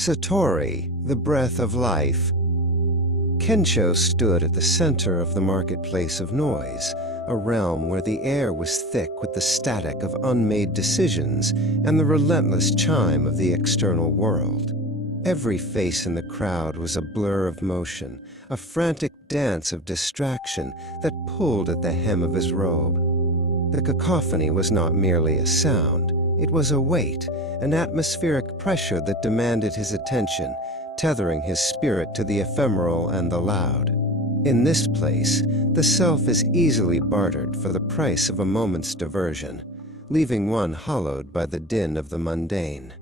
Satori, the breath of life. Kensho stood at the center of the marketplace of noise, a realm where the air was thick with the static of unmade decisions and the relentless chime of the external world. Every face in the crowd was a blur of motion, a frantic dance of distraction that pulled at the hem of his robe. The cacophony was not merely a sound, it was a weight, an atmospheric pressure that demanded his attention, tethering his spirit to the ephemeral and the loud. In this place, the self is easily bartered for the price of a moment's diversion, leaving one hollowed by the din of the mundane.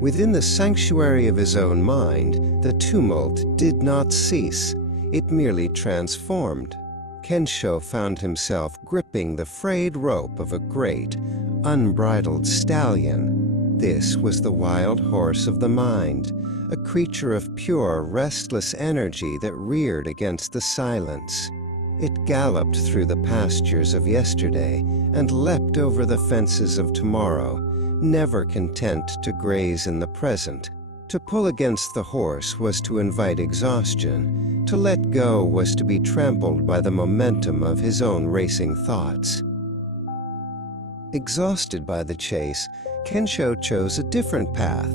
Within the sanctuary of his own mind, the tumult did not cease. It merely transformed. Kensho found himself gripping the frayed rope of a great, unbridled stallion. This was the wild horse of the mind, a creature of pure, restless energy that reared against the silence. It galloped through the pastures of yesterday and leapt over the fences of tomorrow, never content to graze in the present. To pull against the horse was to invite exhaustion. To let go was to be trampled by the momentum of his own racing thoughts. Exhausted by the chase, Kensho chose a different path,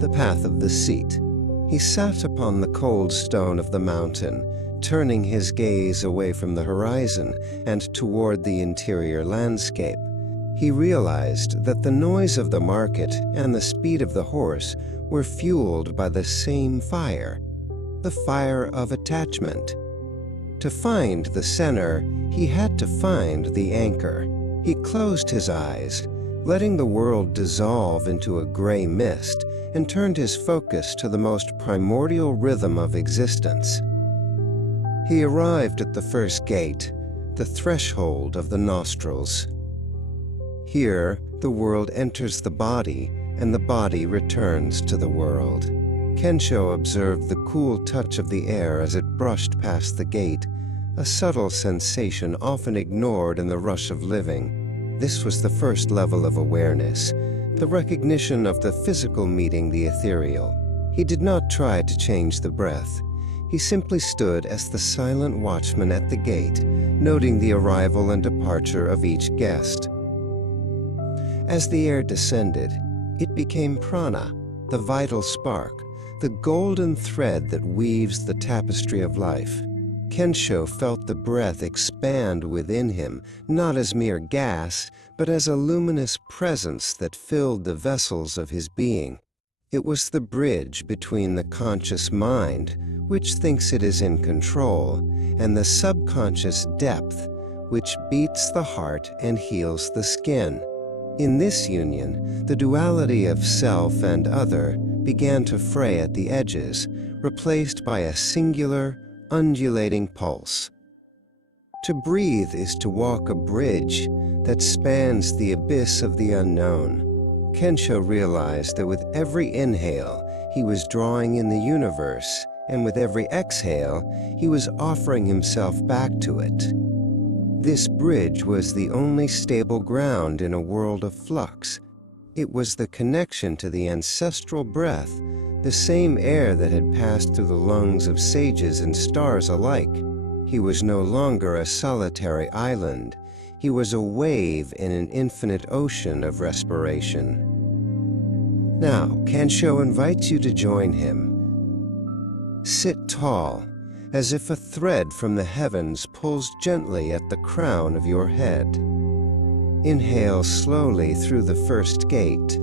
the path of the seat. He sat upon the cold stone of the mountain, turning his gaze away from the horizon and toward the interior landscape. He realized that the noise of the market and the speed of the horse were fueled by the same fire, the fire of attachment. To find the center, he had to find the anchor. He closed his eyes, letting the world dissolve into a gray mist, and turned his focus to the most primordial rhythm of existence. He arrived at the first gate, the threshold of the nostrils. Here, the world enters the body, and the body returns to the world. Kensho observed the cool touch of the air as it brushed past the gate, a subtle sensation often ignored in the rush of living. This was the first level of awareness, the recognition of the physical meeting the ethereal. He did not try to change the breath. He simply stood as the silent watchman at the gate, noting the arrival and departure of each guest. As the air descended, it became prana, the vital spark, the golden thread that weaves the tapestry of life. Kensho felt the breath expand within him, not as mere gas, but as a luminous presence that filled the vessels of his being. It was the bridge between the conscious mind, which thinks it is in control, and the subconscious depth, which beats the heart and heals the skin. In this union, the duality of self and other began to fray at the edges, replaced by a singular, undulating pulse. To breathe is to walk a bridge that spans the abyss of the unknown. Kensho realized that with every inhale, he was drawing in the universe, and with every exhale, he was offering himself back to it. This bridge was the only stable ground in a world of flux. It was the connection to the ancestral breath, the same air that had passed through the lungs of sages and stars alike. He was no longer a solitary island. He was a wave in an infinite ocean of respiration. Now, Kensho invites you to join him. Sit tall, as if a thread from the heavens pulls gently at the crown of your head. Inhale slowly through the first gate.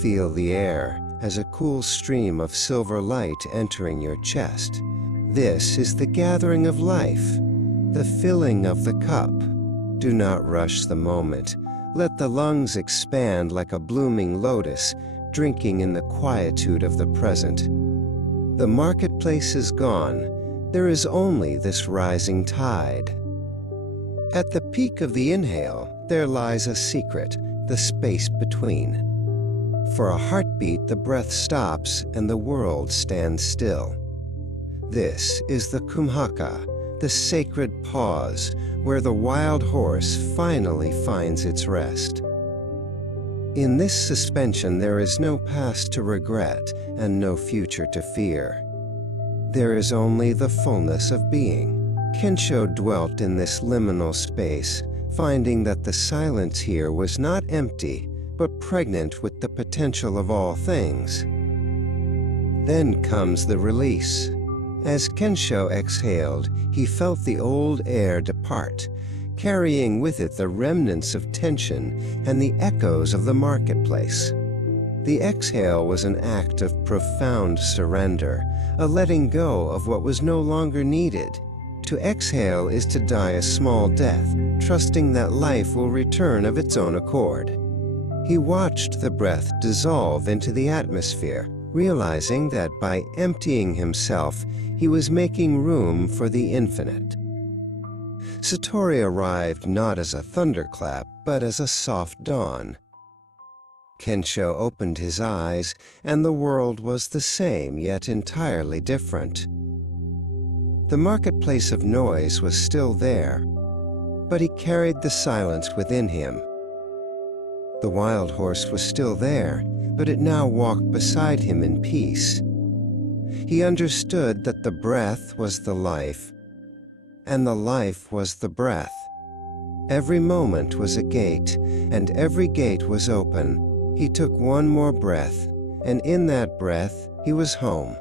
Feel the air as a cool stream of silver light entering your chest. This is the gathering of life, the filling of the cup. Do not rush the moment. Let the lungs expand like a blooming lotus, drinking in the quietude of the present. The marketplace is gone. There is only this rising tide. At the peak of the inhale, there lies a secret, the space between. For a heartbeat, the breath stops and the world stands still. This is the kumhaka, the sacred pause, where the wild horse finally finds its rest. In this suspension there is no past to regret and no future to fear. There is only the fullness of being. Kensho dwelt in this liminal space, finding that the silence here was not empty, but pregnant with the potential of all things. Then comes the release. As Kensho exhaled, he felt the old air depart, carrying with it the remnants of tension and the echoes of the marketplace. The exhale was an act of profound surrender, a letting go of what was no longer needed. To exhale is to die a small death, trusting that life will return of its own accord. He watched the breath dissolve into the atmosphere, realizing that by emptying himself, he was making room for the infinite. Satori arrived not as a thunderclap, but as a soft dawn. Kensho opened his eyes, and the world was the same, yet entirely different. The marketplace of noise was still there, but he carried the silence within him. The wild horse was still there, but it now walked beside him in peace. He understood that the breath was the life, and the life was the breath. Every moment was a gate, and every gate was open. He took one more breath, and in that breath he was home.